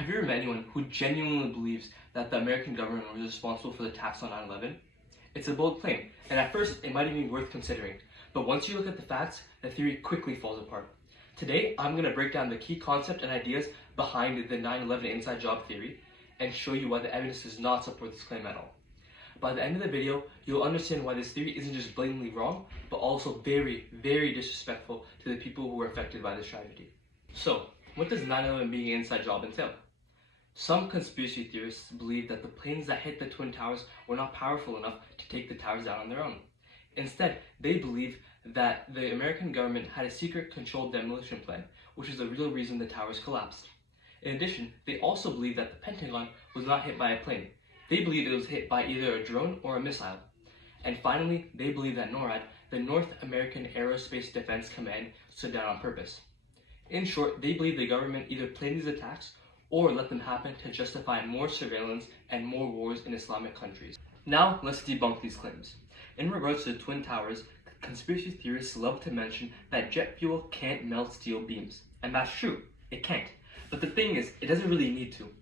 Have you ever met anyone who genuinely believes that the American government was responsible for the attacks on 9/11? It's a bold claim, and at first it might even be worth considering, but once you look at the facts, the theory quickly falls apart. Today, I'm going to break down the key concept and ideas behind the 9/11 inside job theory and show you why the evidence does not support this claim at all. By the end of the video, you'll understand why this theory isn't just blatantly wrong, but also very, very disrespectful to the people who were affected by this tragedy. So, what does 9/11 being an inside job entail? Some conspiracy theorists believe that the planes that hit the Twin Towers were not powerful enough to take the towers down on their own. Instead, they believe that the American government had a secret controlled demolition plan, which is the real reason the towers collapsed. In addition, they also believe that the Pentagon was not hit by a plane. They believe it was hit by either a drone or a missile. And finally, they believe that NORAD, the North American Aerospace Defense Command, stood down on purpose. In short, they believe the government either planned these attacks or let them happen to justify more surveillance and more wars in Islamic countries. Now, let's debunk these claims. In regards to the Twin Towers, conspiracy theorists love to mention that jet fuel can't melt steel beams. And that's true, it can't. But the thing is, it doesn't really need to.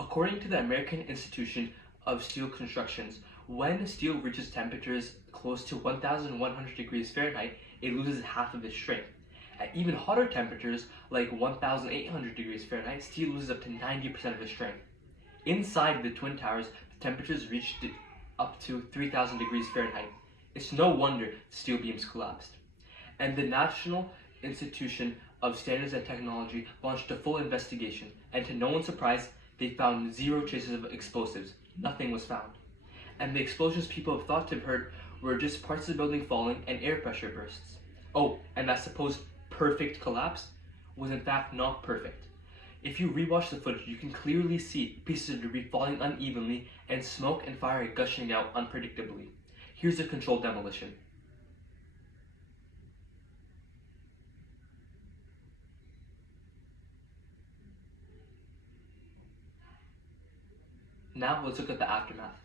According to the American Institution of Steel Constructions, when steel reaches temperatures close to 1,100 degrees Fahrenheit, it loses half of its strength. At even hotter temperatures, like 1,800 degrees Fahrenheit, steel loses up to 90% of its strength. Inside the Twin Towers, the temperatures reached up to 3,000 degrees Fahrenheit. It's no wonder steel beams collapsed. And the National Institution of Standards and Technology launched a full investigation, and to no one's surprise, they found zero traces of explosives. Nothing was found. And the explosions people have thought to have heard were just parts of the building falling and air pressure bursts. Oh, and that supposed perfect collapse was in fact not perfect. If you rewatch the footage, you can clearly see pieces of debris falling unevenly and smoke and fire gushing out unpredictably. Here's a controlled demolition. Now let's look at the aftermath.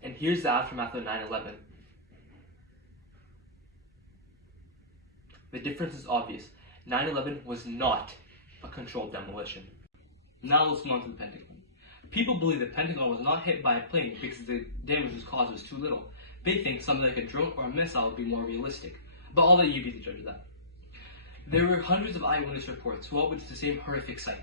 And here's the aftermath of 9/11. The difference is obvious. 9/11 was not a controlled demolition. Now let's move on to the Pentagon. People believe the Pentagon was not hit by a plane because the damage was caused was too little. They think something like a drone or a missile would be more realistic. But I'll let you be the judge of that. There were hundreds of eyewitness reports who all witnessed the same horrific sight.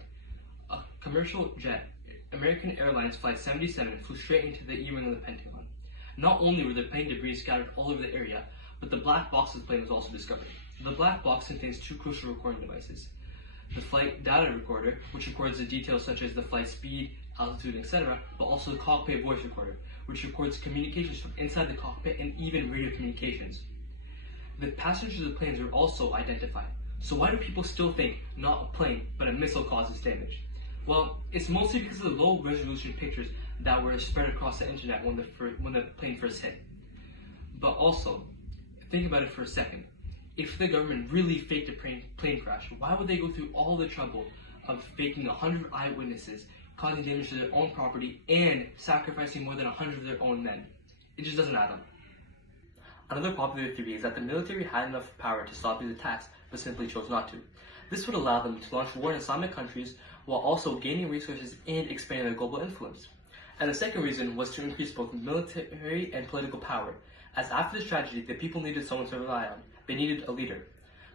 A commercial jet, American Airlines Flight 77, flew straight into the E-wing of the Pentagon. Not only were the plane debris scattered all over the area, but the black box of the plane was also discovered. The black box contains two crucial recording devices. The flight data recorder, which records the details such as the flight speed, altitude, etc., but also the cockpit voice recorder, which records communications from inside the cockpit and even radio communications. The passengers of the planes were also identified. So why do people still think not a plane, but a missile causes damage? Well, it's mostly because of the low resolution pictures that were spread across the internet when the plane first hit. But also, think about it for a second. If the government really faked a plane crash, why would they go through all the trouble of faking 100 eyewitnesses, causing damage to their own property, and sacrificing more than 100 of their own men? It just doesn't add up. Another popular theory is that the military had enough power to stop these attacks, but simply chose not to. This would allow them to launch war in Islamic countries while also gaining resources and expanding their global influence. And the second reason was to increase both military and political power, as after this tragedy, the people needed someone to rely on. They needed a leader.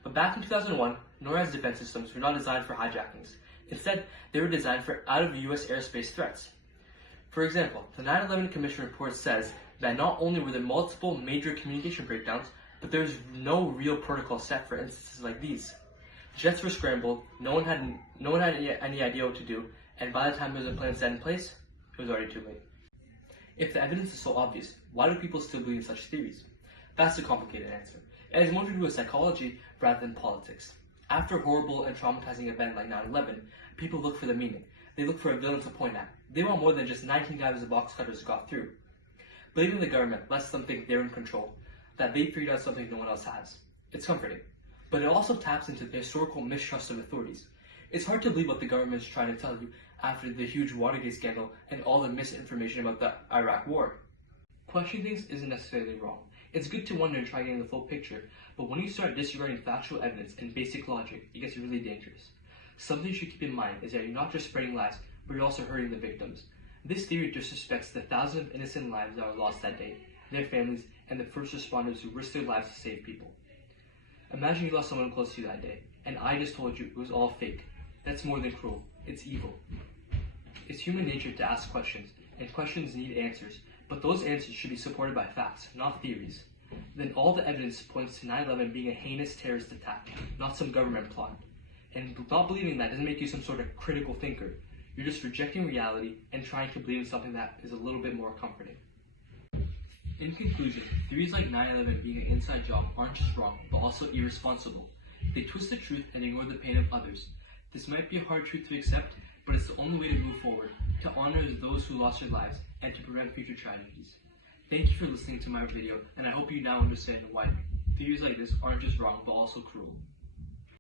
But back in 2001, NORAD's defense systems were not designed for hijackings. Instead, they were designed for out-of-US airspace threats. For example, the 9/11 Commission report says that not only were there multiple major communication breakdowns, but there was no real protocol set for instances like these. Jets were scrambled, no one had any idea what to do, and by the time there was a plan set in place, it was already too late. If the evidence is so obvious, why do people still believe in such theories? That's a complicated answer. It has more to do with psychology rather than politics. After a horrible and traumatizing event like 9/11, people look for the meaning. They look for a villain to point at. They want more than just 19 guys with box cutters who got through. Believing the government lets them think they're in control, that they figured out something no one else has. It's comforting. But it also taps into the historical mistrust of authorities. It's hard to believe what the government is trying to tell you after the huge Watergate scandal and all the misinformation about the Iraq War. Questioning things isn't necessarily wrong. It's good to wonder and try getting the full picture, but when you start disregarding factual evidence and basic logic, it gets really dangerous. Something you should keep in mind is that you're not just spreading lies, but you're also hurting the victims. This theory disrespects the thousands of innocent lives that were lost that day, their families, and the first responders who risked their lives to save people. Imagine you lost someone close to you that day, and I just told you it was all fake. That's more than cruel. It's evil. It's human nature to ask questions, and questions need answers, but those answers should be supported by facts, not theories. Then all the evidence points to 9/11 being a heinous terrorist attack, not some government plot. And not believing that doesn't make you some sort of critical thinker. You're just rejecting reality and trying to believe in something that is a little bit more comforting. In conclusion, theories like 9/11 being an inside job aren't just wrong, but also irresponsible. They twist the truth and ignore the pain of others. This might be a hard truth to accept, but it's the only way to move forward, to honor those who lost their lives, and to prevent future tragedies. Thank you for listening to my video, and I hope you now understand why theories like this aren't just wrong, but also cruel.